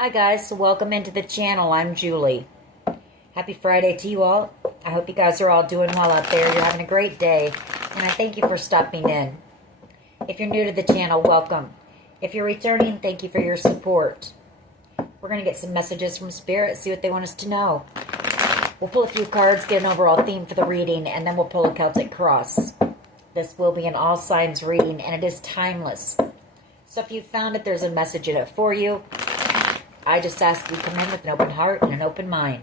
Hi guys, so welcome into the channel. I'm Julie. Happy Friday to you all. I hope you guys are all doing well out there. You're having a great day, and I thank you for stopping in. If you're new to the channel, welcome. If you're returning, thank you for your support. We're going to get some messages from Spirit, see what they want us to know. We'll pull a few cards, get an overall theme for the reading, and then we'll pull a Celtic cross. This will be an all signs reading, and it is timeless. So if you found it, there's a message in it for you. I just ask you come in with an open heart and an open mind.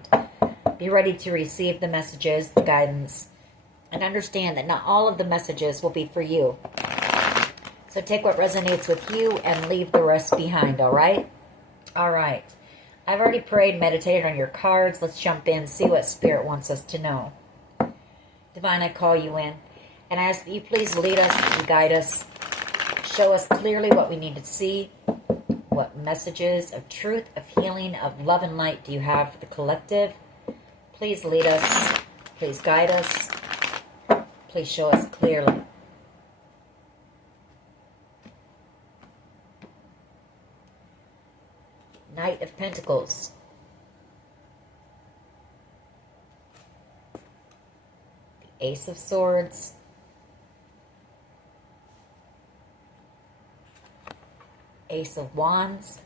Be ready to receive the messages, the guidance, and understand that not all of the messages will be for you. So take what resonates with you and leave the rest behind, all right? All right. I've already prayed, meditated on your cards. Let's jump in, see what Spirit wants us to know. Divine, I call you in, and I ask that you please lead us and guide us. Show us clearly what we need to see. What messages of truth, of healing, of love and light do you have for the collective? Please lead us. Please guide us. Please show us clearly. Knight of Pentacles. The Ace of Swords. Ace of Wands,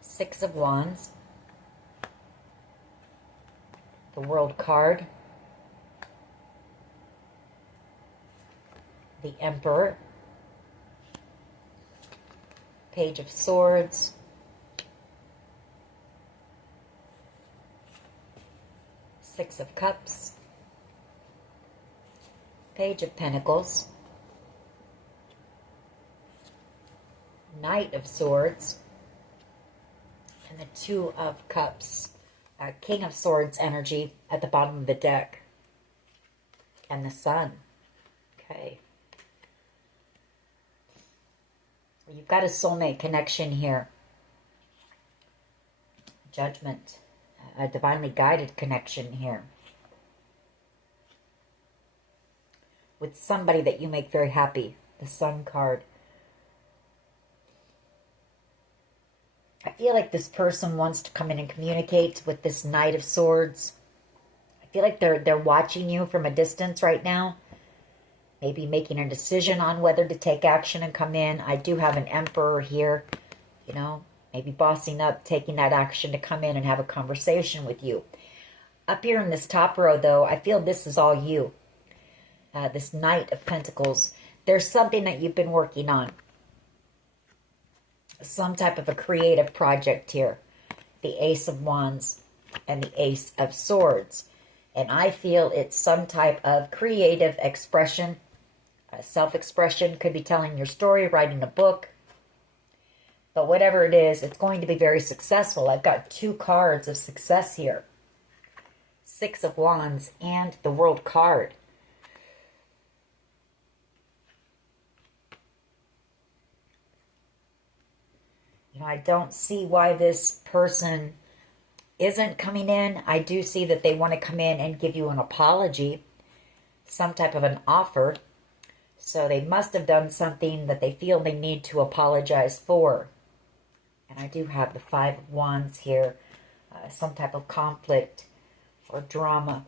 Six of Wands, the World card, the Emperor, Page of Swords, Six of Cups, Page of Pentacles, Knight of Swords, and the Two of Cups, King of Swords energy at the bottom of the deck, and the Sun. Okay. You've got a soulmate connection here. Judgment, a divinely guided connection here. With somebody that you make very happy, the Sun card. I feel like this person wants to come in and communicate with this Knight of Swords. I feel like they're watching you from a distance right now. Maybe making a decision on whether to take action and come in. I do have an Emperor here. You know, maybe bossing up, taking that action to come in and have a conversation with you. Up here in this top row, though, I feel this is all you. This Knight of Pentacles. There's something that you've been working on. Some type of a creative project here. The Ace of Wands and the Ace of Swords. And I feel it's some type of creative expression, self-expression. Could be telling your story, writing a book. But whatever it is, it's going to be very successful. I've got two cards of success here. Six of Wands and the World card. I don't see why this person isn't coming in. I do see that they want to come in and give you an apology, some type of an offer. So they must have done something that they feel they need to apologize for. And I do have the Five of Wands here, some type of conflict or drama.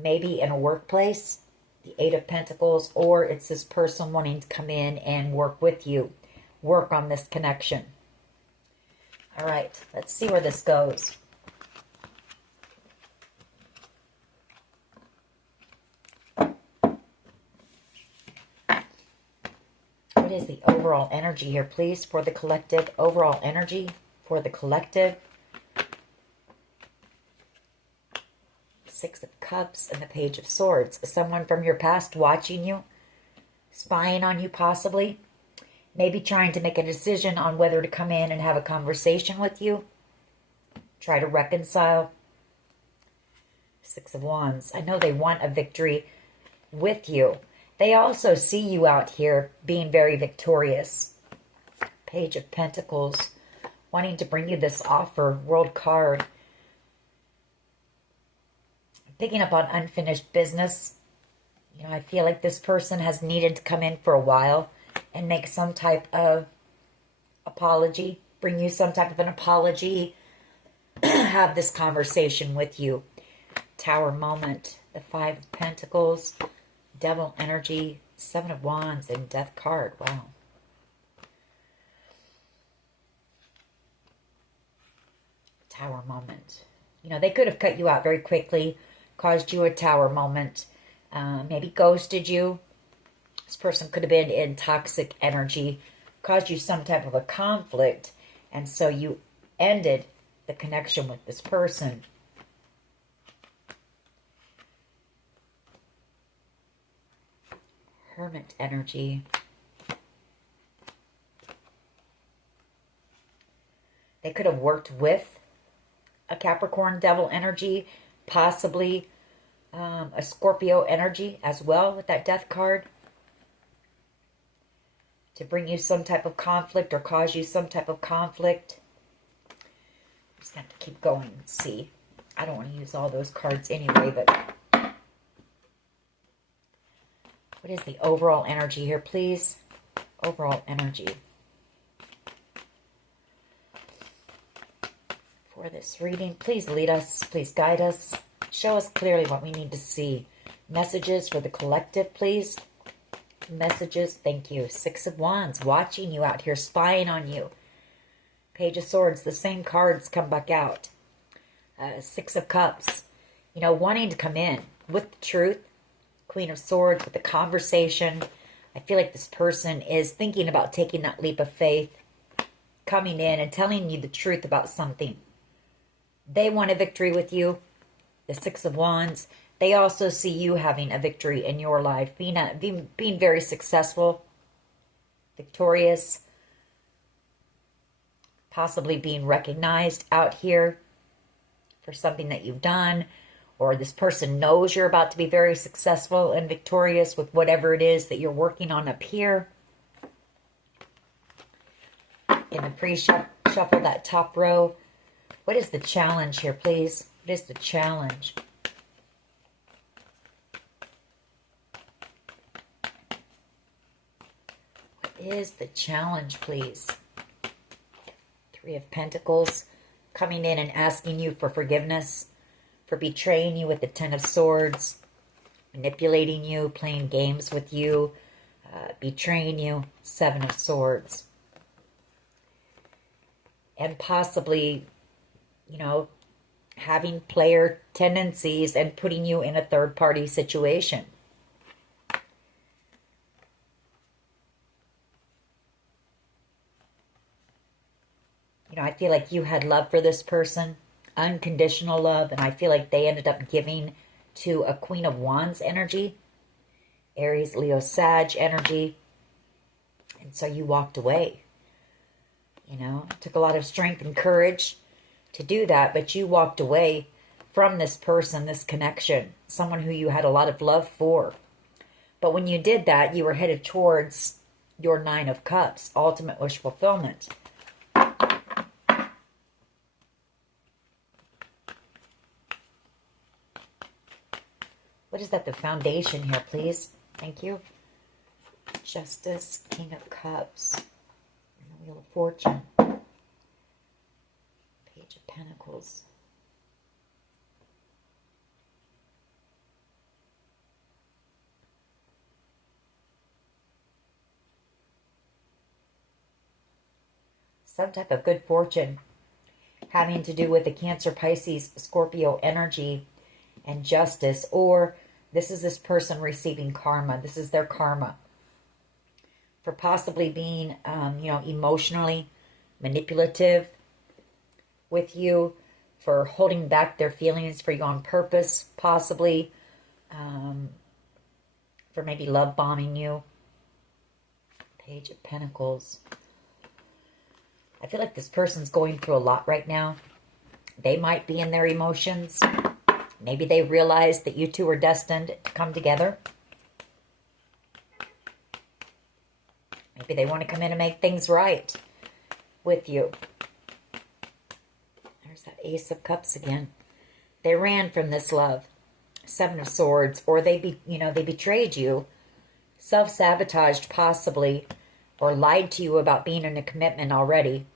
Maybe in a workplace, the Eight of Pentacles, or it's this person wanting to come in and work with you, work on this connection. All right, let's see where this goes. What is the overall energy here, please, for the collective? Overall energy for the collective. Six of Cups and the Page of Swords. Someone from your past watching you, spying on you possibly. Maybe trying to make a decision on whether to come in and have a conversation with you. Try to reconcile. Six of Wands. I know they want a victory with you. They also see you out here being very victorious. Page of Pentacles. Wanting to bring you this offer. World card. Picking up on unfinished business. You know, I feel like this person has needed to come in for a while and make some type of apology, bring you some type of an apology, have this conversation with you. Tower moment, the Five of Pentacles, Devil energy, Seven of Wands, and Death card. Wow. Tower moment. You know, they could have cut you out very quickly, caused you a tower moment, maybe ghosted you. This person could have been in toxic energy, caused you some type of a conflict, and so you ended the connection with this person. Hermit energy. They could have worked with a Capricorn devil energy, possibly a Scorpio energy as well with that Death card, to bring you some type of conflict or cause you some type of conflict. Just have to keep going and see. I don't want to use all those cards anyway, but what is the overall energy here, please? Overall energy for this reading. Please lead us. Please guide us. Show us clearly what we need to see. Messages for the collective, please. Messages. Thank you. Six of Wands. Watching you out here. Spying on you. Page of Swords. The same cards come back out. Six of Cups. You know, wanting to come in with the truth. Queen of Swords with the conversation. I feel like this person is thinking about taking that leap of faith, coming in and telling you the truth about something. They want a victory with you. The Six of Wands. They also see you having a victory in your life, being very successful, victorious, possibly being recognized out here for something that you've done. Or this person knows you're about to be very successful and victorious with whatever it is that you're working on up here. In the pre-shuffle, that top row. What is the challenge here, please? What is the challenge? What is the challenge, please? Three of Pentacles. Coming in and asking you for forgiveness. For betraying you with the Ten of Swords, manipulating you, playing games with you, betraying you, Seven of Swords. And possibly, you know, having player tendencies and putting you in a third-party situation. You know, I feel like you had love for this person. Unconditional love, and I feel like they ended up giving to a Queen of Wands energy, Aries, Leo, Sag energy, and so you walked away. You know, it took a lot of strength and courage to do that, but you walked away from this person, this connection, someone who you had a lot of love for. But when you did that, you were headed towards your Nine of Cups, ultimate wish fulfillment. What is that? The foundation here, please. Thank you. Justice, King of Cups, and the Wheel of Fortune. Page of Pentacles. Some type of good fortune having to do with the Cancer, Pisces, Scorpio energy and justice, or this is this person receiving karma. This is their karma for possibly being, you know, emotionally manipulative with you, for holding back their feelings for you on purpose, possibly, for maybe love bombing you. Page of Pentacles. I feel like this person's going through a lot right now. They might be in their emotions. Maybe they realize that you two are destined to come together. Maybe they want to come in and make things right with you. There's that Ace of Cups again. They ran from this love. Seven of Swords. Or they betrayed you. Self-sabotaged possibly. Or lied to you about being in a commitment already.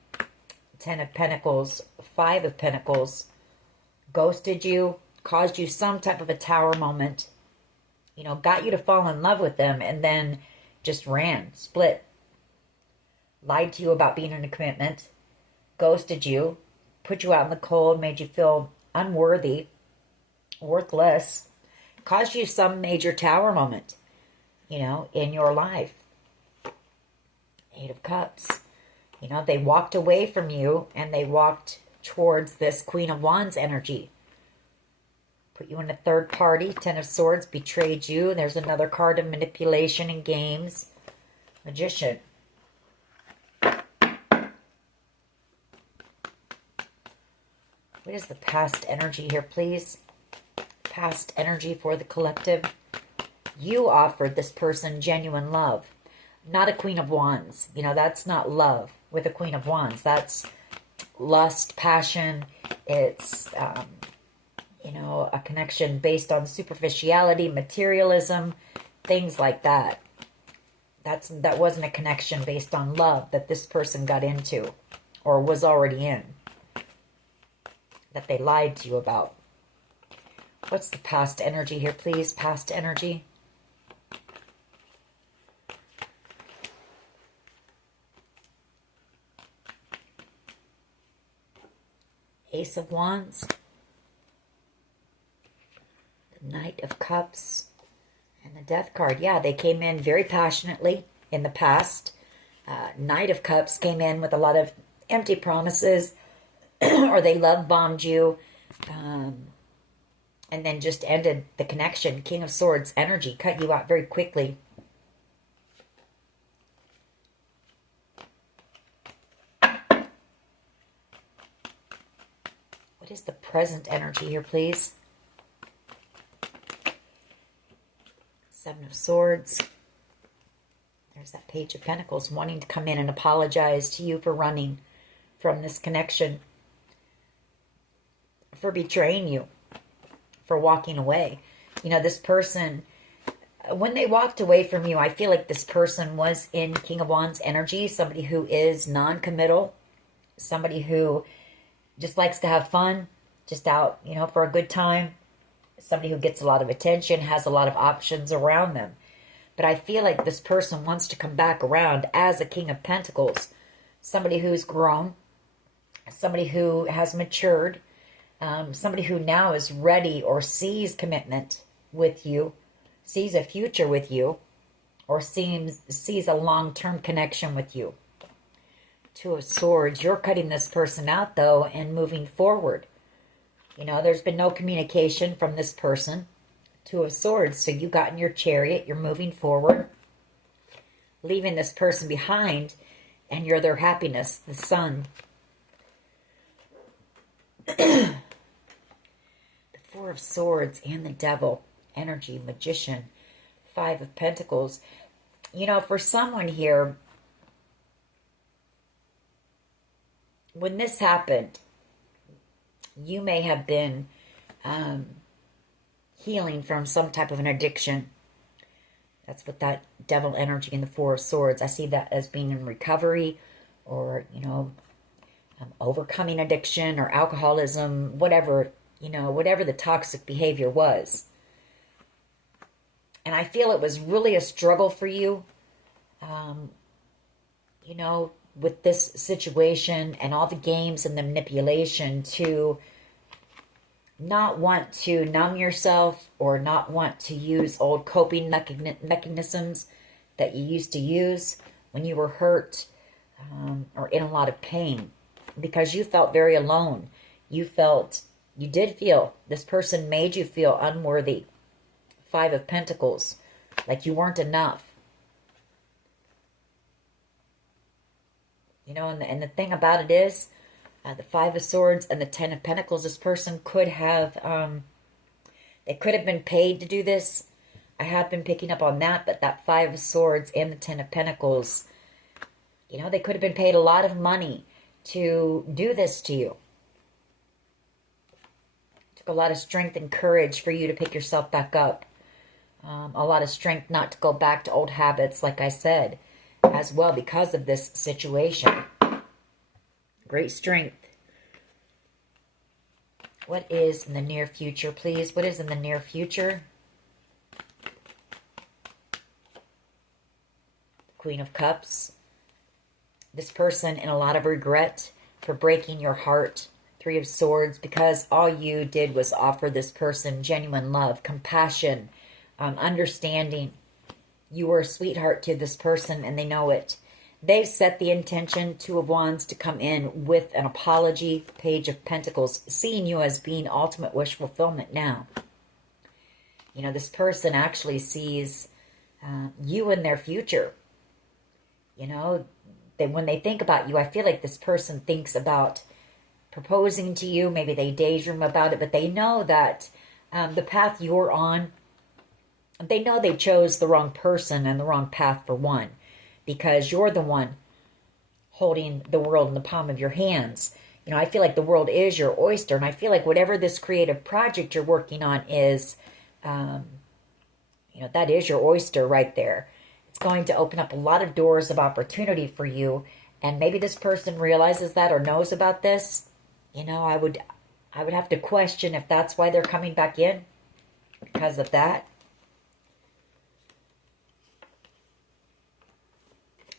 Ten of Pentacles, Five of Pentacles, ghosted you, caused you some type of a tower moment, you know, got you to fall in love with them, and then just ran, split, lied to you about being in a commitment, ghosted you, put you out in the cold, made you feel unworthy, worthless, caused you some major tower moment, you know, in your life. Eight of Cups. You know, they walked away from you and they walked towards this Queen of Wands energy. Put you in a third party. Ten of Swords, betrayed you. There's another card of manipulation and games. Magician. What is the past energy here, please? Past energy for the collective. You offered this person genuine love. Not a Queen of Wands. You know, that's not love with a Queen of Wands. That's lust, passion. It's, you know, a connection based on superficiality, materialism, things like that. That wasn't a connection based on love that this person got into or was already in, that they lied to you about. What's the past energy here, please? Past energy. Ace of Wands, the Knight of Cups, and the Death card. Yeah, they came in very passionately in the past. Knight of Cups came in with a lot of empty promises, or they love bombed you, and then just ended the connection. King of Swords energy, cut you out very quickly. What is the present energy here, please? Seven of Swords. There's that Page of Pentacles, wanting to come in and apologize to you for running from this connection, for betraying you, for walking away. You know, this person, when they walked away from you, I feel like this person was in King of Wands energy, somebody who is non-committal, somebody who just likes to have fun, just out, you know, for a good time. Somebody who gets a lot of attention, has a lot of options around them. But I feel like this person wants to come back around as a King of Pentacles. Somebody who's grown, somebody who has matured, somebody who now is ready or sees commitment with you, sees a future with you, or sees a long-term connection with you. Two of Swords. You're cutting this person out, though, and moving forward. You know, there's been no communication from this person. Two of Swords. So you got in your chariot. You're moving forward. Leaving this person behind. And you're their happiness. The Sun. The Four of Swords and the Devil. Energy. Magician. Five of Pentacles. You know, for someone here, when this happened, you may have been healing from some type of an addiction. That's what that devil energy in the Four of Swords. I see that as being in recovery, or, you know, overcoming addiction or alcoholism, whatever, you know, whatever the toxic behavior was. And I feel it was really a struggle for you, you know, with this situation and all the games and the manipulation, to not want to numb yourself or not want to use old coping mechanisms that you used to use when you were hurt or in a lot of pain, because you felt very alone. You did feel, this person made you feel unworthy. Five of Pentacles, like you weren't enough. You know, and the thing about it is, the Five of Swords and the Ten of Pentacles, this person could have, they could have been paid to do this. I have been picking up on that, but that Five of Swords and the Ten of Pentacles, you know, they could have been paid a lot of money to do this to you. It took a lot of strength and courage for you to pick yourself back up. A lot of strength not to go back to old habits, like I said, as well, because of this situation. Great strength. What is in the near future, please? What is in the near future? Queen of Cups. This person in a lot of regret for breaking your heart. Three of Swords, because all you did was offer this person genuine love, compassion, understanding. You were a sweetheart to this person and they know it. They've set the intention, Two of Wands, to come in with an apology. Page of Pentacles, seeing you as being ultimate wish fulfillment now. You know, this person actually sees you in their future. You know, when they think about you, I feel like this person thinks about proposing to you. Maybe they daydream about it, but they know that the path you're on, they know they chose the wrong person and the wrong path for one, because you're the one holding the world in the palm of your hands. You know, I feel like the world is your oyster, and I feel like whatever this creative project you're working on is, you know, that is your oyster right there. It's going to open up a lot of doors of opportunity for you, and maybe this person realizes that or knows about this. You know, I would have to question if that's why they're coming back in, because of that.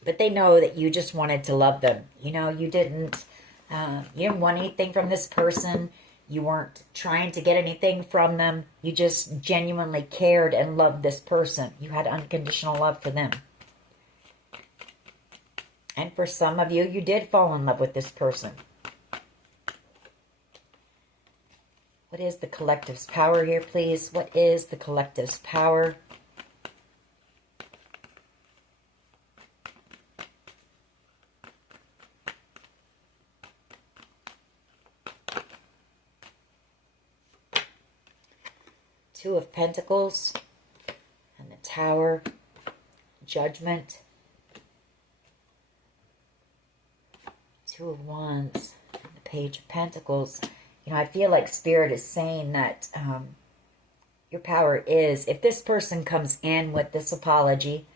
But they know that you just wanted to love them. You know, you didn't want anything from this person. You weren't trying to get anything from them. You just genuinely cared and loved this person. You had unconditional love for them. And for some of you, you did fall in love with this person. What is the collective's power here, please? What is the collective's power? Two of Pentacles and the Tower, Judgment, Two of Wands, and the Page of Pentacles. You know, I feel like Spirit is saying that your power is, if this person comes in with this apology,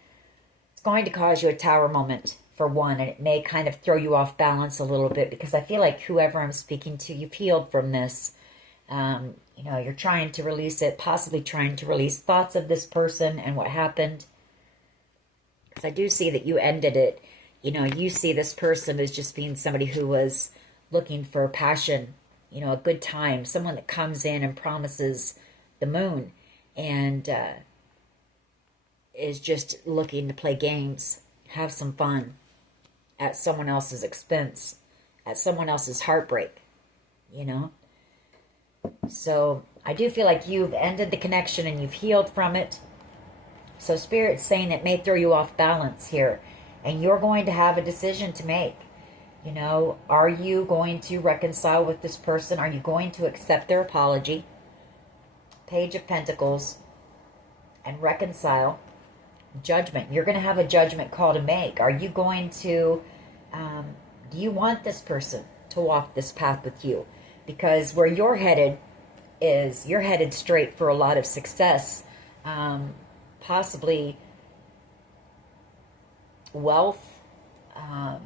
it's going to cause you a Tower moment, for one, and it may kind of throw you off balance a little bit, because I feel like whoever I'm speaking to, you've healed from this. You know, you're trying to release it, possibly trying to release thoughts of this person and what happened. Because I do see that you ended it. You know, you see this person as just being somebody who was looking for passion, you know, a good time, someone that comes in and promises the moon and is just looking to play games, have some fun at someone else's expense, at someone else's heartbreak, you know. So I do feel like you've ended the connection and you've healed from it. So Spirit's saying it may throw you off balance here, and you're going to have a decision to make. You know, are you going to reconcile with this person? Are you going to accept their apology? Page of Pentacles and reconcile. Judgment. You're going to have a judgment call to make. Are you going to, do you want this person to walk this path with you? Because where you're headed is, you're headed straight for a lot of success, possibly wealth, a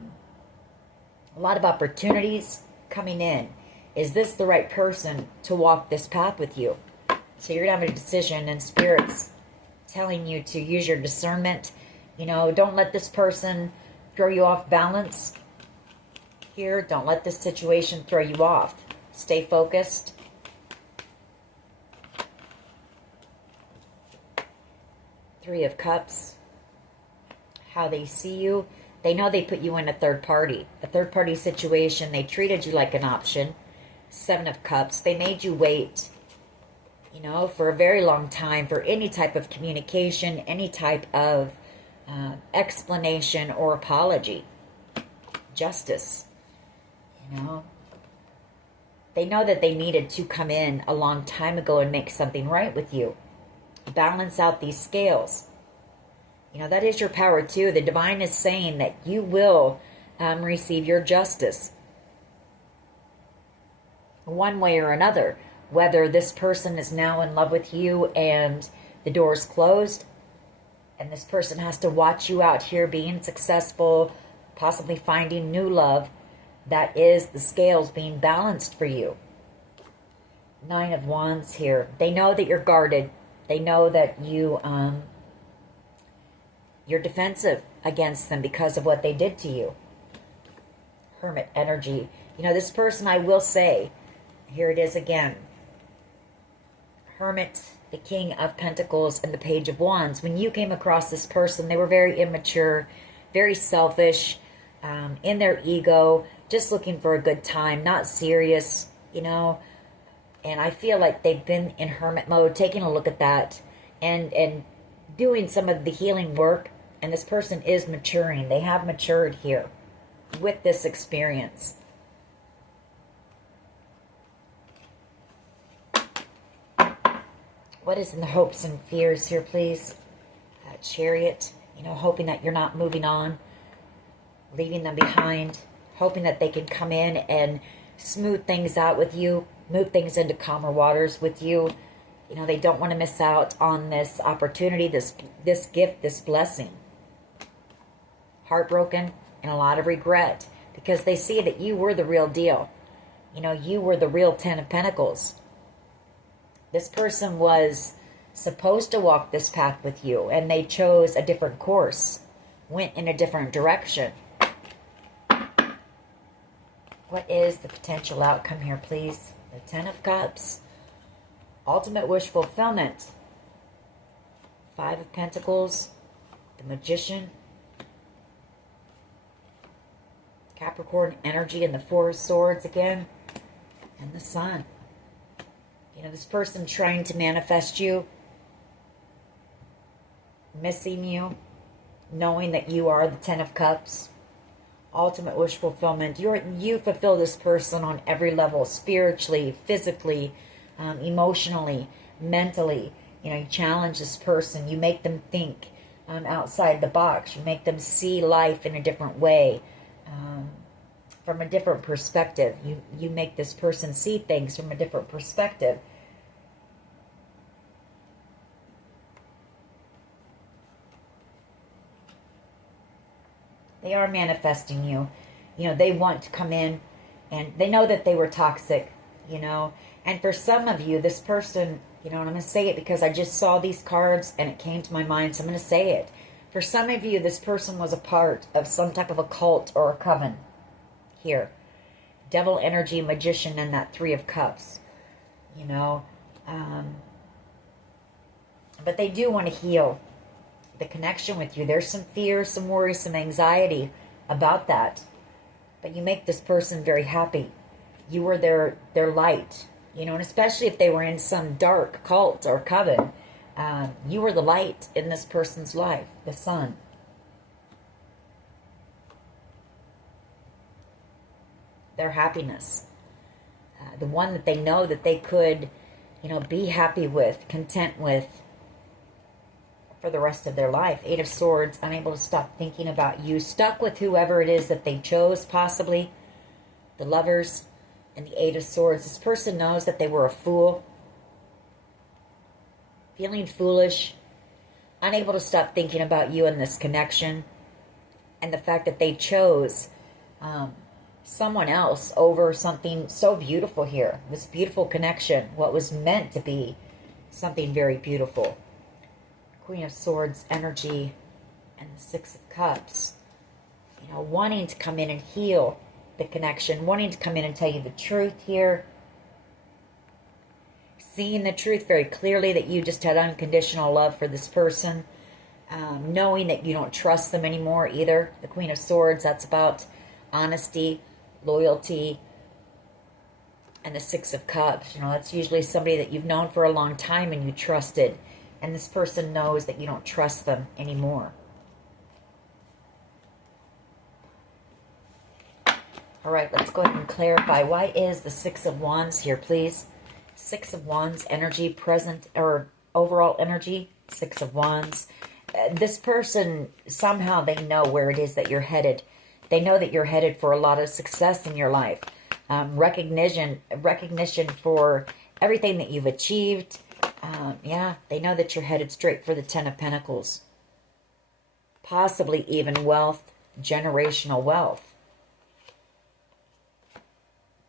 lot of opportunities coming in. Is this the right person to walk this path with you? So you're going to have a decision, and Spirit's telling you to use your discernment. You know, don't let this person throw you off balance here. Don't let this situation throw you off. Stay focused. Three of Cups. How they see you. They know they put you in a third party situation. They treated you like an option. Seven of Cups. They made you wait, you know, for a very long time for any type of communication, any type of explanation or apology. Justice, you know. They know that they needed to come in a long time ago and make something right with you. Balance out these scales. You know, that is your power too. The divine is saying that you will receive your justice. One way or another. Whether this person is now in love with you and the door's closed, and this person has to watch you out here being successful, possibly finding new love. That is the scales being balanced for you. Nine of Wands here. They know that you're guarded. They know that you're defensive against them because of what they did to you. Hermit energy. You know, this person, I will say, here it is again. Hermit, the King of Pentacles, and the Page of Wands. When you came across this person, they were very immature, very selfish, in their ego, just looking for a good time, not serious, you know. And I feel like they've been in hermit mode, taking a look at that and doing some of the healing work. And this person is maturing. They have matured here with this experience. What is in the hopes and fears here, please? Chariot, you know, hoping that you're not moving on, leaving them behind, hoping that they can come in and smooth things out with you, move things into calmer waters with you. You know, they don't want to miss out on this opportunity, this gift, this blessing. Heartbroken and a lot of regret because they see that you were the real deal. You know, you were the real Ten of Pentacles. This person was supposed to walk this path with you, and they chose a different course, went in a different direction. What is the potential outcome here, please? The Ten of Cups. Ultimate wish fulfillment. Five of Pentacles. The Magician. Capricorn energy and the Four of Swords again. And the Sun. You know, this person trying to manifest you, missing you, knowing that you are the Ten of Cups. Ultimate wish fulfillment. You fulfill this person on every level, spiritually, physically, emotionally, mentally. You know, you challenge this person. You make them think outside the box. You make them see life in a different way, from a different perspective. You make this person see things from a different perspective. They are manifesting you. You know, they want to come in, and they know that they were toxic, you know. And for some of you, this person, you know, and I'm going to say it because I just saw these cards and it came to my mind, so I'm going to say it. For some of you, this person was a part of some type of a cult or a coven here. Devil energy, Magician, and that Three of Cups, you know. But they do want to heal the connection with you. There's some fear, some worry, some anxiety about that. But you make this person very happy. You were their light, you know, and especially if they were in some dark cult or coven, you were the light in this person's life, the sun. Their happiness. The one that they know that they could, you know, be happy with, content with, for the rest of their life. Eight of Swords, unable to stop thinking about you, stuck with whoever it is that they chose, possibly. The Lovers and the Eight of Swords. This person knows that they were a fool. Feeling foolish. Unable to stop thinking about you and this connection. And the fact that they chose someone else over something so beautiful here. This beautiful connection. What was meant to be something very beautiful. Queen of Swords energy and the Six of Cups. You know, wanting to come in and heal the connection, wanting to come in and tell you the truth here. Seeing the truth very clearly that you just had unconditional love for this person. Knowing that you don't trust them anymore either. The Queen of Swords, that's about honesty, loyalty, and the Six of Cups. You know, that's usually somebody that you've known for a long time and you trusted. And this person knows that you don't trust them anymore. All right, let's go ahead and clarify. Why is the Six of Wands here, please? Six of Wands energy, present or overall energy. Six of Wands. This person, somehow they know where it is that you're headed. They know that you're headed for a lot of success in your life. Recognition for everything that you've achieved. Yeah, they know that you're headed straight for the Ten of Pentacles. Possibly even wealth, generational wealth.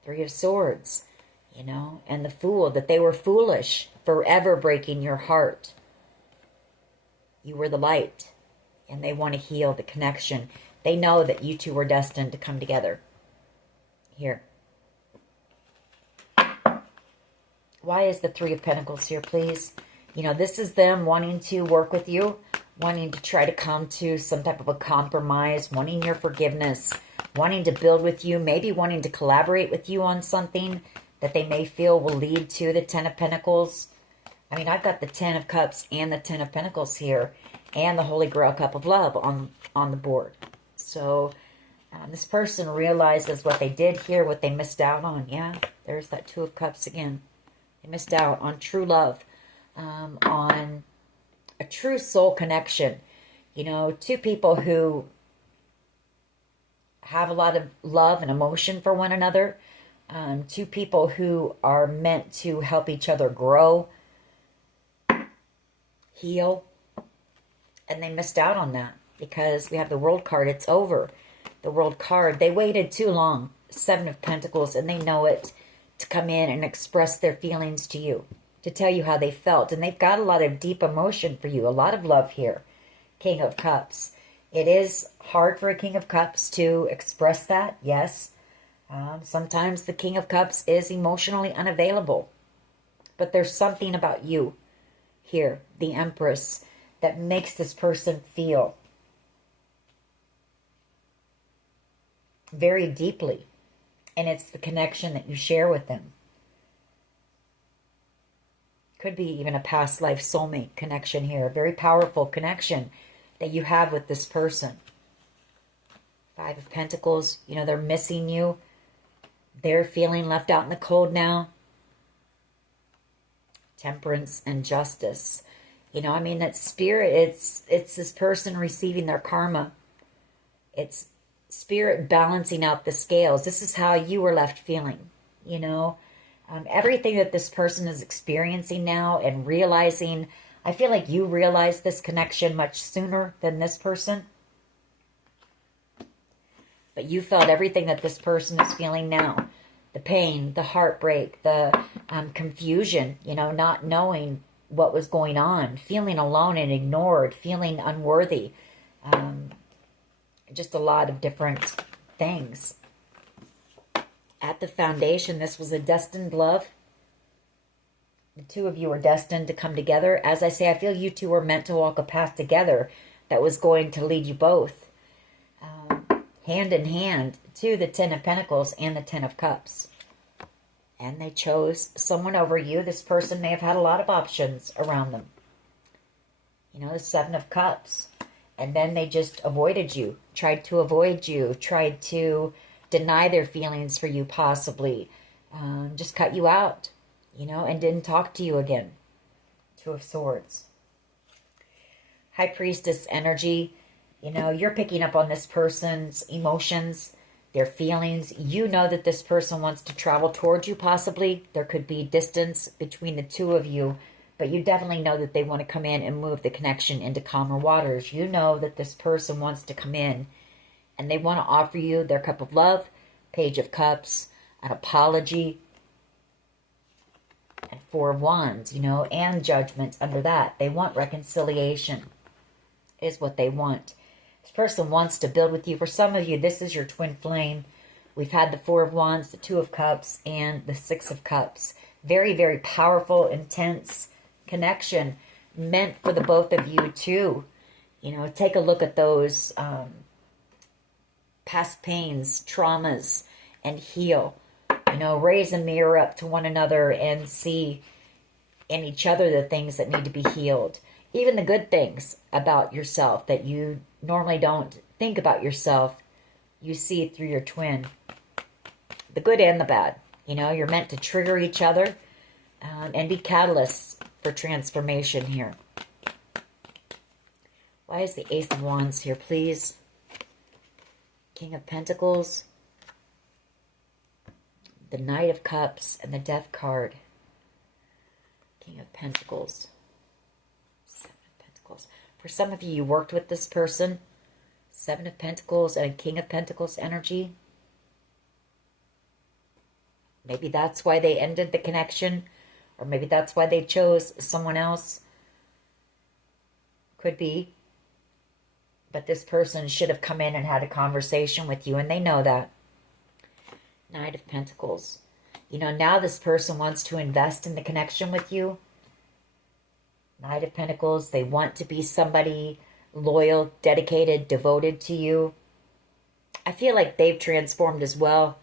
Three of Swords, you know, and the Fool, that they were foolish, forever breaking your heart. You were the light, and they want to heal the connection. They know that you two were destined to come together. Here. Why is the Three of Pentacles here, please? You know, this is them wanting to work with you, wanting to try to come to some type of a compromise, wanting your forgiveness, wanting to build with you, maybe wanting to collaborate with you on something that they may feel will lead to the Ten of Pentacles. I mean, I've got the Ten of Cups and the Ten of Pentacles here, and the Holy Grail Cup of Love on the board. So this person realizes what they did here, what they missed out on. Yeah, there's that Two of Cups again. They missed out on true love, on a true soul connection. You know, two people who have a lot of love and emotion for one another. Two people who are meant to help each other grow, heal. And they missed out on that because we have the World card. It's over. The World card. They waited too long. Seven of Pentacles, and they know it, to come in and express their feelings to you, to tell you how they felt. And they've got a lot of deep emotion for you, a lot of love here. King of Cups. It is hard for a King of Cups to express that, yes. Sometimes the King of Cups is emotionally unavailable. But there's something about you here, the Empress, that makes this person feel very deeply. And it's the connection that you share with them. Could be even a past life soulmate connection here. A very powerful connection that you have with this person. Five of Pentacles. You know, they're missing you. They're feeling left out in the cold now. Temperance and Justice. You know, I mean, that Spirit, it's this person receiving their karma. It's Spirit balancing out the scales. This is how you were left feeling, you know. Everything that this person is experiencing now and realizing, I feel like you realized this connection much sooner than this person. But you felt everything that this person is feeling now. The pain, the heartbreak, the confusion, you know, not knowing what was going on, feeling alone and ignored, feeling unworthy. Just a lot of different things. At the foundation, this was a destined love. The two of you were destined to come together. As I say, I feel you two were meant to walk a path together that was going to lead you both hand in hand to the Ten of Pentacles and the Ten of Cups. And they chose someone over you. This person may have had a lot of options around them. You know, the Seven of Cups. And then they just avoided you, tried to avoid you, tried to deny their feelings for you possibly, just cut you out, you know, and didn't talk to you again. Two of Swords. High Priestess energy. You know, you're picking up on this person's emotions, their feelings. You know that this person wants to travel towards you possibly. There could be distance between the two of you. But you definitely know that they want to come in and move the connection into calmer waters. You know that this person wants to come in and they want to offer you their cup of love, Page of Cups, an apology, and Four of Wands, you know, and Judgment under that. They want reconciliation is what they want. This person wants to build with you. For some of you, this is your twin flame. We've had the Four of Wands, the Two of Cups, and the Six of Cups. Very, very powerful, intense connection meant for the both of you too. You know, take a look at those past pains, traumas, and heal. You know, raise a mirror up to one another and see in each other the things that need to be healed. Even the good things about yourself that you normally don't think about yourself, you see through your twin. The good and the bad. You know, you're meant to trigger each other and be catalysts for transformation here. Why is the Ace of Wands here, please? King of Pentacles, the Knight of Cups, and the Death card. King of Pentacles, Seven of Pentacles. For some of you, you worked with this person. Seven of Pentacles and King of Pentacles energy. Maybe that's why they ended the connection, or maybe that's why they chose someone else. Could be. But this person should have come in and had a conversation with you, and they know that. Knight of Pentacles. You know, now this person wants to invest in the connection with you. Knight of Pentacles, they want to be somebody loyal, dedicated, devoted to you. I feel like they've transformed as well.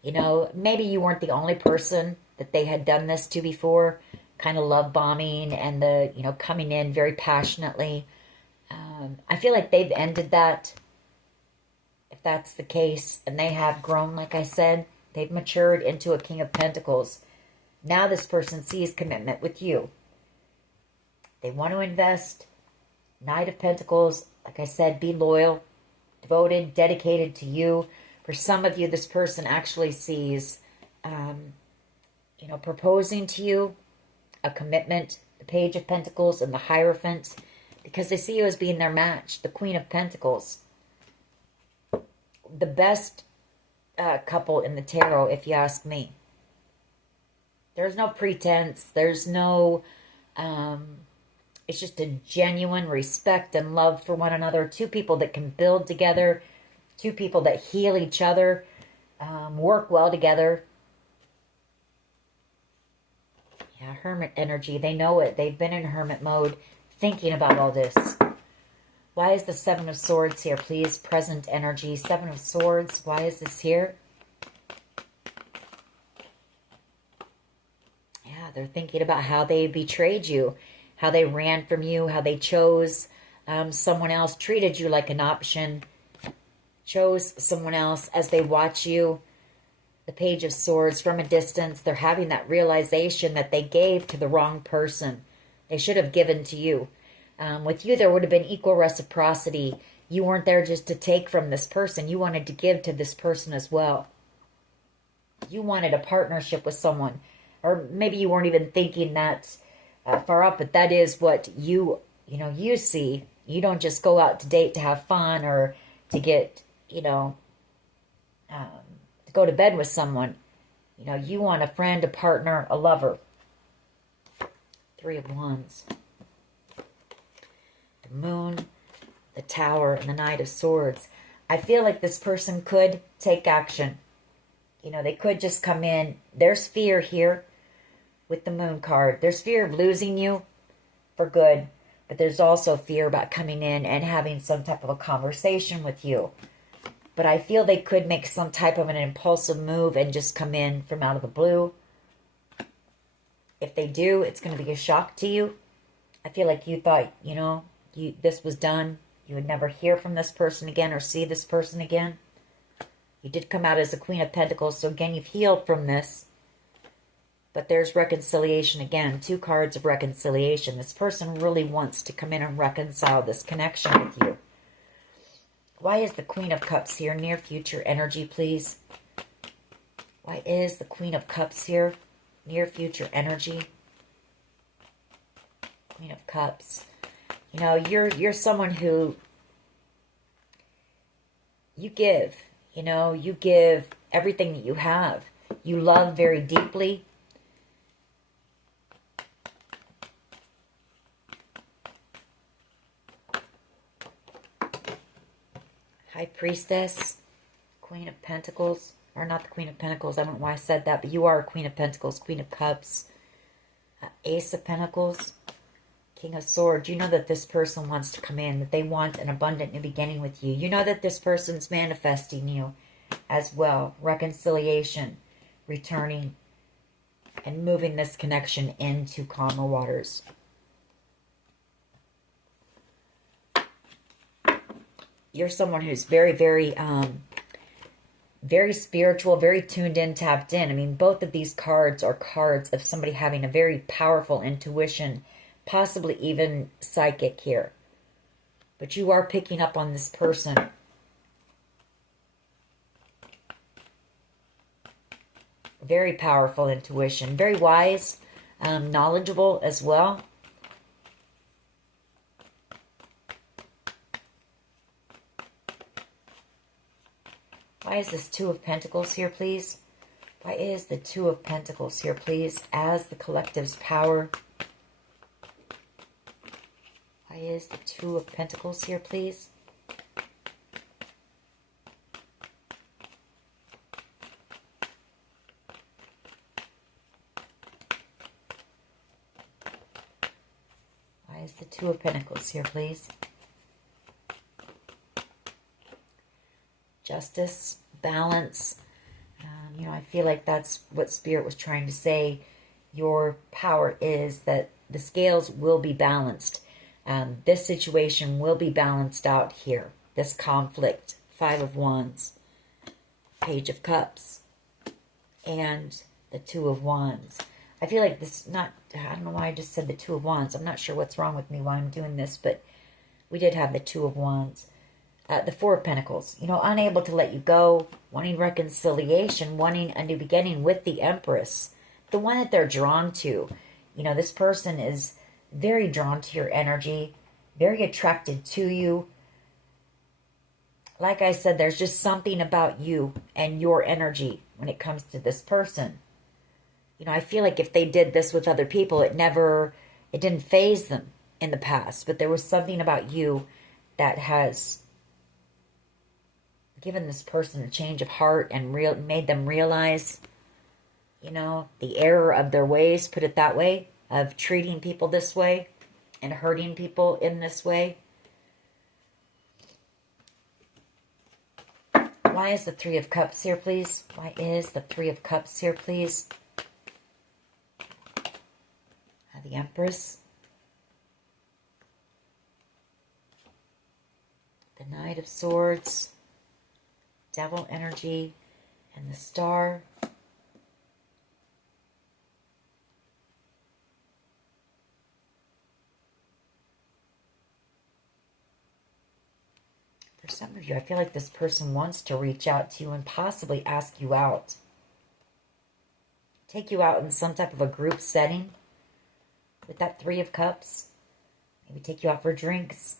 You know, maybe you weren't the only person that they had done this to before. Kind of love bombing and the, you know, coming in very passionately. I feel like they've ended that, if that's the case. And they have grown, like I said. They've matured into a King of Pentacles. Now this person sees commitment with you. They want to invest. Knight of Pentacles, like I said, be loyal, devoted, dedicated to you. For some of you, this person actually sees, you know, proposing to you, a commitment, the Page of Pentacles and the Hierophant, because they see you as being their match, the Queen of Pentacles. The best couple in the tarot, if you ask me. There's no pretense. There's no... it's just a genuine respect and love for one another. Two people that can build together. Two people that heal each other. Work well together. Yeah, Hermit energy. They know it. They've been in Hermit mode thinking about all this. Why is the Seven of Swords here, please? Present energy. Seven of Swords. Why is this here? Yeah, they're thinking about how they betrayed you. How they ran from you. How they chose someone else. Treated you like an option. Chose someone else as they watch you. The Page of Swords from a distance. They're having that realization that they gave to the wrong person. They should have given to you. With you, there would have been equal reciprocity. You weren't there just to take from this person. You wanted to give to this person as well. You wanted a partnership with someone. Or maybe you weren't even thinking that far up, but that is what you see. You don't just go out to date to have fun or to get, to go to bed with someone. You know, you want a friend, a partner, a lover. Three of Wands. The Moon, the Tower, and the Knight of Swords. I feel like this person could take action. You know, they could just come in. There's fear here with the Moon card. There's fear of losing you for good. But there's also fear about coming in and having some type of a conversation with you. But I feel they could make some type of an impulsive move and just come in from out of the blue. If they do, it's going to be a shock to you. I feel like you thought, this was done. You would never hear from this person again or see this person again. You did come out as the Queen of Pentacles, so again, you've healed from this. But there's reconciliation again. Two cards of reconciliation. This person really wants to come in and reconcile this connection with you. Why is the Queen of Cups here? Near future energy, please. Why is the Queen of Cups here? Near future energy. Queen of Cups. You know, you're someone who you give. You know, you give everything that you have. You love very deeply. High Priestess, Queen of Pentacles, or not the Queen of Pentacles, I don't know why I said that, but you are a Queen of Pentacles, Queen of Cups, Ace of Pentacles, King of Swords. You know that this person wants to come in, that they want an abundant new beginning with you. You know that this person's manifesting you as well. Reconciliation, returning, and moving this connection into calmer waters. You're someone who's very, very, very spiritual, very tuned in, tapped in. I mean, both of these cards are cards of somebody having a very powerful intuition, possibly even psychic here. But you are picking up on this person. Very powerful intuition, very wise, knowledgeable as well. Why is this Two of Pentacles here, please? Why is the Two of Pentacles here, please, as the collective's power? Why is the Two of Pentacles here, please? Why is the Two of Pentacles here, please? Justice, balance. You know, I feel like that's what Spirit was trying to say. Your power is that the scales will be balanced. This situation will be balanced out here. This conflict. Five of Wands. Page of Cups. And the Two of Wands. I feel like this I don't know why I just said the Two of Wands. I'm not sure what's wrong with me while I'm doing this, but we did have the Two of Wands. The Four of Pentacles, you know, unable to let you go, wanting reconciliation, wanting a new beginning with the Empress, the one that they're drawn to. You know, this person is very drawn to your energy, very attracted to you. Like I said, there's just something about you and your energy when it comes to this person. You know, I feel like if they did this with other people, it didn't faze them in the past, but there was something about you that has given this person a change of heart and made them realize, you know, the error of their ways, put it that way, of treating people this way and hurting people in this way. Why is the Three of Cups here, please? Why is the Three of Cups here, please? The Empress. The Knight of Swords. Devil energy, and the Star. For some of you, I feel like this person wants to reach out to you and possibly ask you out. Take you out in some type of a group setting with that Three of Cups. Maybe take you out for drinks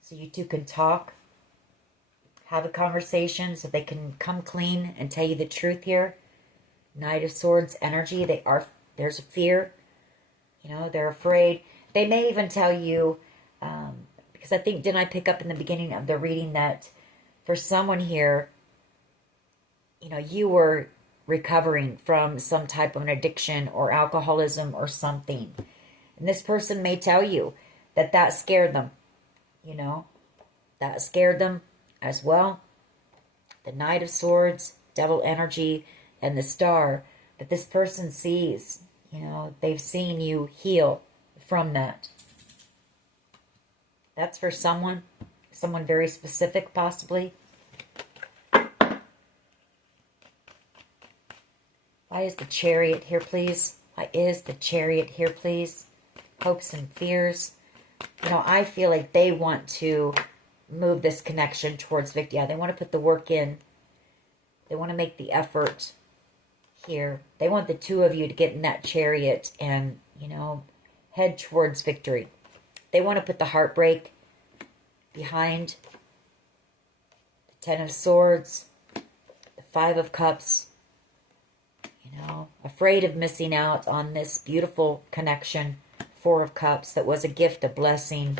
so you two can talk. Have a conversation so they can come clean and tell you the truth here. Knight of Swords energy. There's a fear. You know, they're afraid. They may even tell you, because I think, didn't I pick up in the beginning of the reading that for someone here, you know, you were recovering from some type of an addiction or alcoholism or something. And this person may tell you that scared them. You know, that scared them as well. The Knight of Swords, Devil energy, and the Star. But this person sees, you know, they've seen you heal from that. That's for someone very specific, possibly. Why is the Chariot here, please? Why is the Chariot here, please? Hopes and fears. You know, I feel like they want to move this connection towards victory. Yeah, they want to put the work in. They want to make the effort here. They want the two of you to get in that Chariot and, you know, head towards victory. They want to put the heartbreak behind. The Ten of Swords. The Five of Cups. You know, afraid of missing out on this beautiful connection. Four of Cups. That was a gift, a blessing.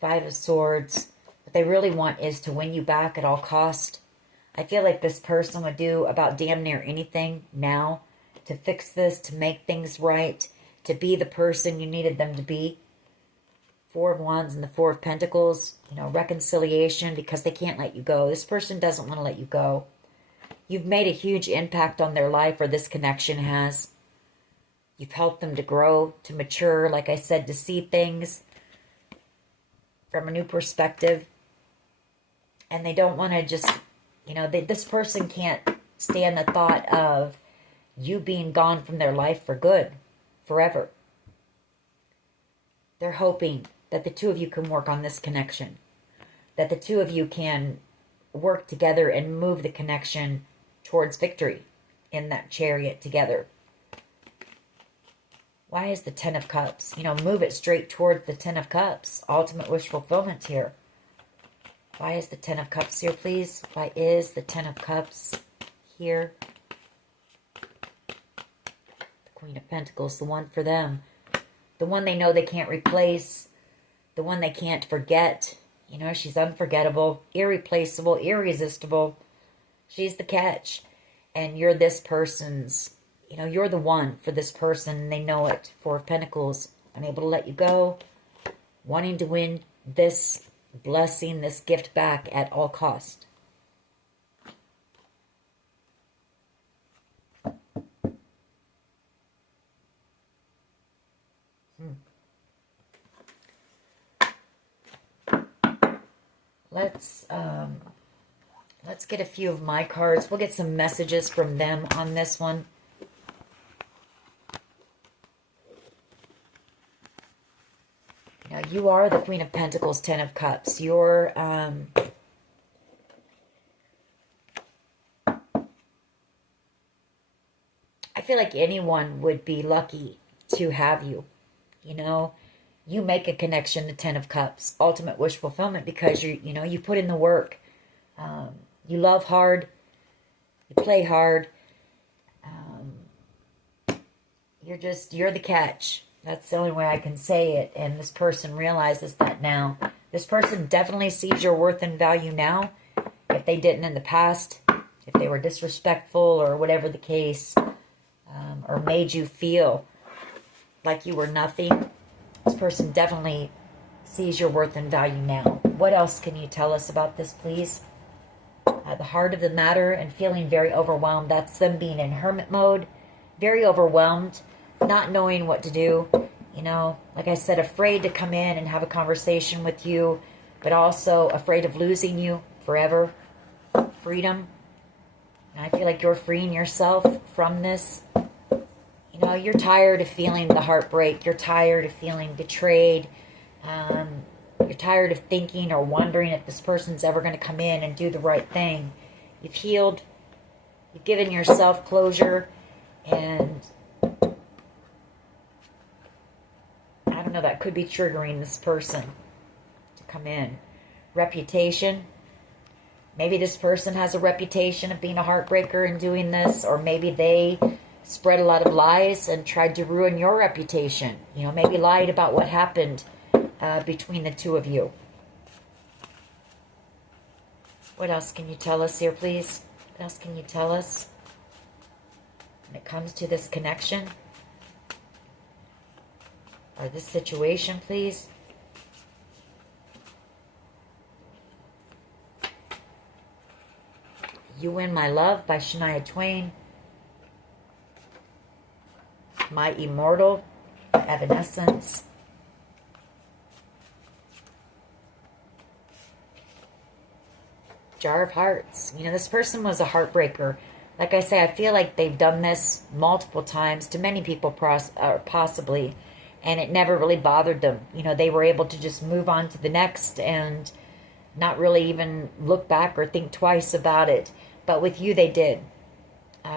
Five of Swords. What they really want is to win you back at all cost. I feel like this person would do about damn near anything now to fix this, to make things right, to be the person you needed them to be. Four of Wands and the Four of Pentacles. You know, reconciliation because they can't let you go. This person doesn't want to let you go. You've made a huge impact on their life, or this connection has. You've helped them to grow, to mature, like I said, to see things from a new perspective. And they don't want to just, you know, this person can't stand the thought of you being gone from their life for good, forever. They're hoping that the two of you can work on this connection. That the two of you can work together and move the connection towards victory in that Chariot together. Why is the Ten of Cups? You know, move it straight towards the Ten of Cups. Ultimate wish fulfillment here. Why is the Ten of Cups here, please? Why is the Ten of Cups here? Queen of Pentacles, the one for them. The one they know they can't replace. The one they can't forget. You know, she's unforgettable, irreplaceable, irresistible. She's the catch. And you're this person's, you know, you're the one for this person. And they know it. Four of Pentacles. Unable to let you go. Wanting to win this blessing, this gift back at all cost. Let's get a few of my cards. We'll get some messages from them on this one. Now, you are the Queen of Pentacles, Ten of Cups. You're, I feel like anyone would be lucky to have you. You know, you make a connection to Ten of Cups. Ultimate wish fulfillment, because you know, you put in the work. You love hard. You play hard. You're the catch. That's the only way I can say it. And this person realizes that now. This person definitely sees your worth and value now. If they didn't in the past, if they were disrespectful or whatever the case, or made you feel like you were nothing, this person definitely sees your worth and value now. What else can you tell us about this, please? The heart of the matter and feeling very overwhelmed. That's them being in hermit mode. Very overwhelmed. Not knowing what to do. You know, like I said, afraid to come in and have a conversation with you. But also afraid of losing you forever. Freedom. And I feel like you're freeing yourself from this. You know, you're tired of feeling the heartbreak. You're tired of feeling betrayed. You're tired of thinking or wondering if this person's ever going to come in and do the right thing. You've healed. You've given yourself closure. And I don't know, that could be triggering this person to come in. Reputation. Maybe this person has a reputation of being a heartbreaker and doing this. Or maybe they spread a lot of lies and tried to ruin your reputation. You know, maybe lied about what happened between the two of you. What else can you tell us here, please? What else can you tell us when it comes to this connection or this situation, please? You Win My Love by Shania Twain. My Immortal, Evanescence. Jar of Hearts. You know, this person was a heartbreaker. Like I say, I feel like they've done this multiple times to many people, possibly, and it never really bothered them. You know, they were able to just move on to the next and not really even look back or think twice about it. But with you, they did.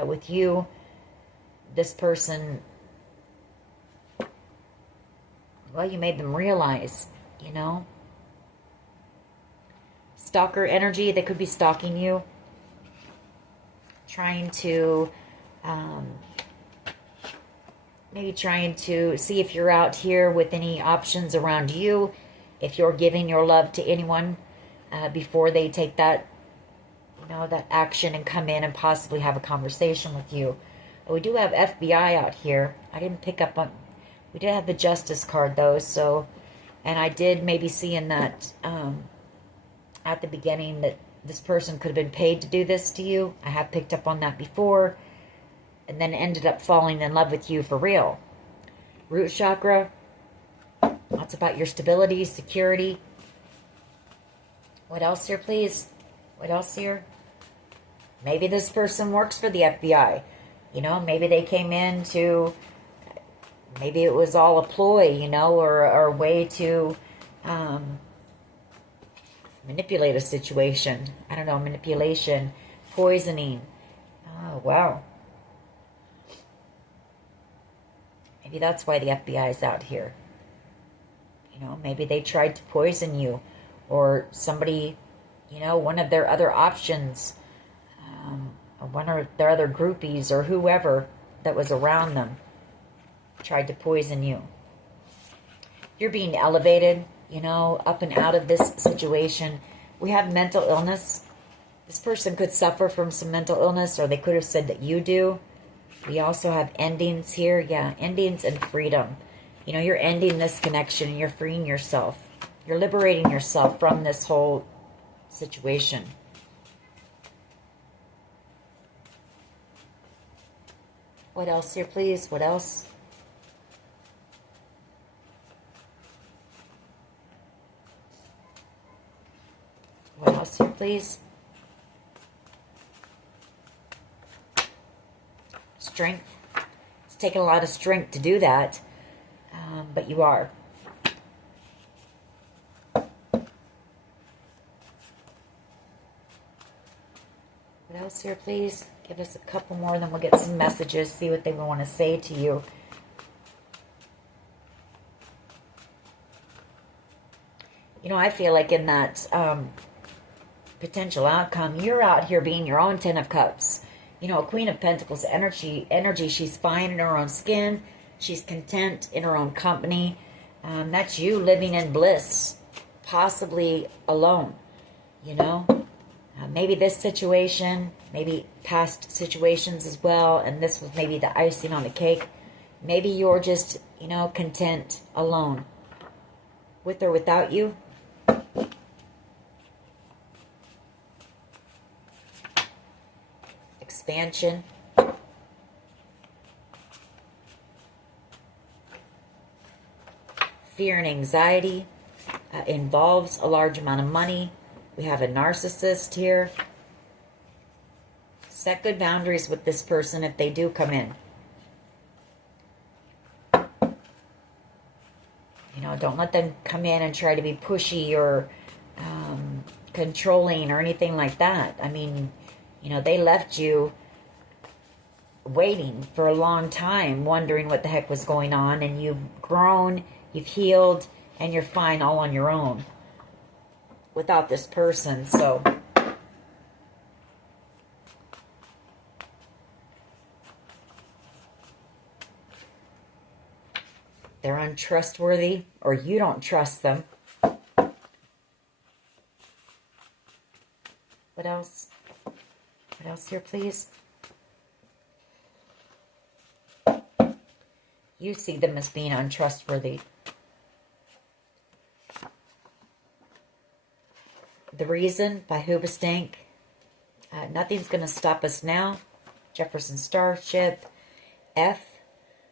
With you, this person, well, you made them realize, you know. Stalker energy, they could be stalking you. Trying to, maybe trying to see if you're out here with any options around you. If you're giving your love to anyone before they take that, you know, that action and come in and possibly have a conversation with you. We do have FBI out here. I didn't pick up on, we did have the Justice card though, so, and I did maybe see in that, at the beginning that this person could have been paid to do this to you. I have picked up on that before. And then ended up falling in love with you for real. Root chakra. That's about your stability, security. What else here, please? What else here? Maybe this person works for the FBI. You know, maybe they came in to, maybe it was all a ploy, you know, or a way to manipulate a situation. I don't know, manipulation, poisoning. Oh, wow. Maybe that's why the FBI is out here. You know, maybe they tried to poison you, or somebody, you know, one of their other options, or one of their other groupies, or whoever that was around them. tried to poison you. You're being elevated, you know, up and out of this situation. We have mental illness. This person could suffer from some mental illness, or they could have said that you do. We also have endings here. Yeah, endings and freedom. You know, you're ending this connection and you're freeing yourself. You're liberating yourself from this whole situation. What else here, please? What else? What else here, please? Strength. It's taken a lot of strength to do that, but you are. What else here, please? Give us a couple more, then we'll get some messages, see what they want to say to you. You know, I feel like in that potential outcome, you're out here being your own Ten of Cups. You know, a Queen of Pentacles energy, she's fine in her own skin. She's content in her own company. That's you living in bliss, possibly alone, you know. Maybe this situation, maybe past situations as well, and this was maybe the icing on the cake. Maybe you're just, you know, content alone, with or without you. Expansion. Fear and anxiety involves a large amount of money. We have a narcissist here. Set good boundaries with this person if they do come in. You know, don't let them come in and try to be pushy or controlling or anything like that. I mean, you know, they left you waiting for a long time, wondering what the heck was going on, and you've grown, you've healed, and you're fine all on your own without this person. So they're untrustworthy, or you don't trust them. What else? What else here, please? You see them as being untrustworthy. The Reason by Hoobastank. Nothing's going to stop us now. Jefferson Starship. F.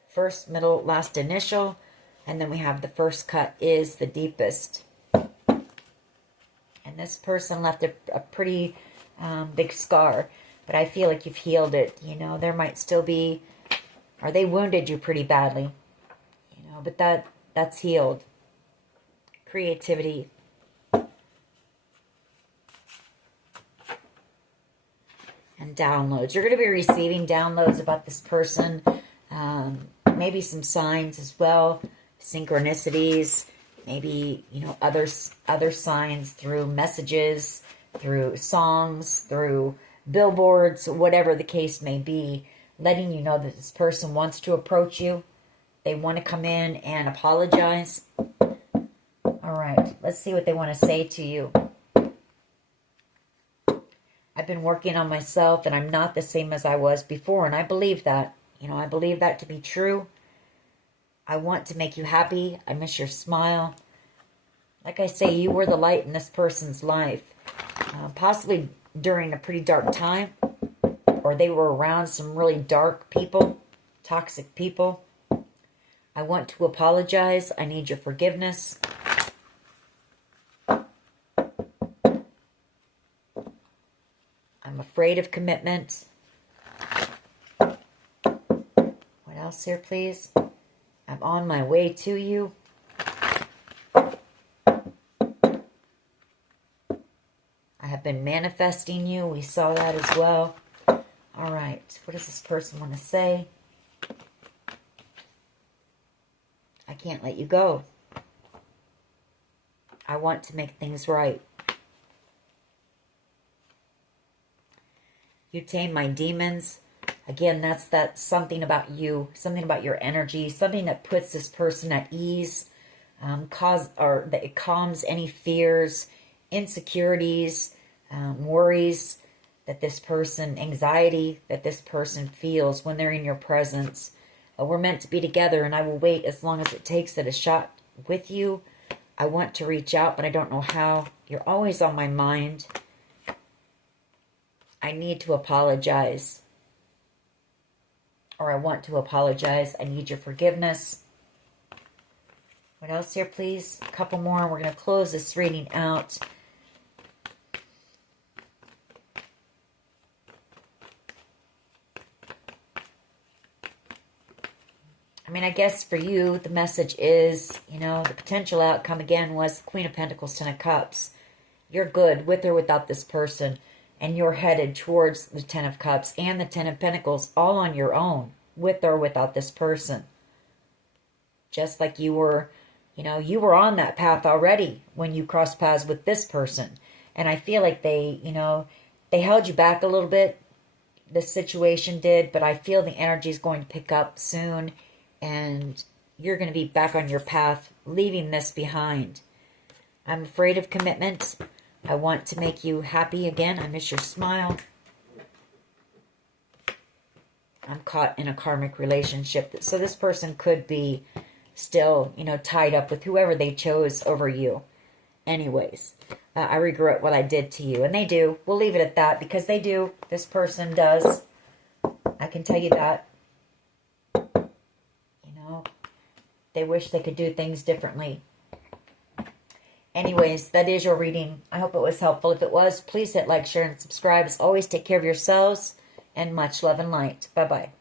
First, middle, last initial. And then we have the first cut is the deepest. And this person left a pretty big scar. But I feel like you've healed it. You know, there might still be... Or they wounded you pretty badly. You know, but that's healed. Creativity. And downloads. You're going to be receiving downloads about this person. Maybe some signs as well. Synchronicities. Maybe, you know, other signs through messages, through songs, through billboards, whatever the case may be, letting you know that this person wants to approach you. They want to come in and apologize. All right, let's see what they want to say to you. I've been working on myself, and I'm not the same as I was before, and I believe that. You know, I believe that to be true. I want to make you happy. I miss your smile. Like I say, you were the light in this person's life. Possibly during a pretty dark time. Or they were around some really dark people. Toxic people. I want to apologize. I need your forgiveness. I'm afraid of commitment. What else here, please? I'm on my way to you. I have been manifesting you. We saw that as well. All right. What does this person want to say? I can't let you go. I want to make things right. You tame my demons. Again, that's something about you, something about your energy, something that puts this person at ease, that it calms any fears, insecurities, worries that this person, anxiety that this person feels when they're in your presence. We're meant to be together, and I will wait as long as it takes at a shot with you. I want to reach out, but I don't know how. You're always on my mind. I need to apologize. Or I want to apologize. I need your forgiveness. What else here, please? A couple more. We're going to close this reading out. I mean, I guess for you, the message is, you know, the potential outcome again was Queen of Pentacles, Ten of Cups. You're good with or without this person. And you're headed towards the Ten of Cups and the Ten of Pentacles all on your own, with or without this person. Just like you were, you know, you were on that path already when you crossed paths with this person. And I feel like they, you know, they held you back a little bit. This situation did, but I feel the energy is going to pick up soon. And you're going to be back on your path, leaving this behind. I'm afraid of commitment. I want to make you happy again. I miss your smile. I'm caught in a karmic relationship. So this person could be still, you know, tied up with whoever they chose over you. Anyways, I regret what I did to you. And they do. We'll leave it at that because they do. This person does. I can tell you that. You know, they wish they could do things differently. Anyways, that is your reading. I hope it was helpful. If it was, please hit like, share, and subscribe. As always, take care of yourselves, and much love and light. Bye-bye.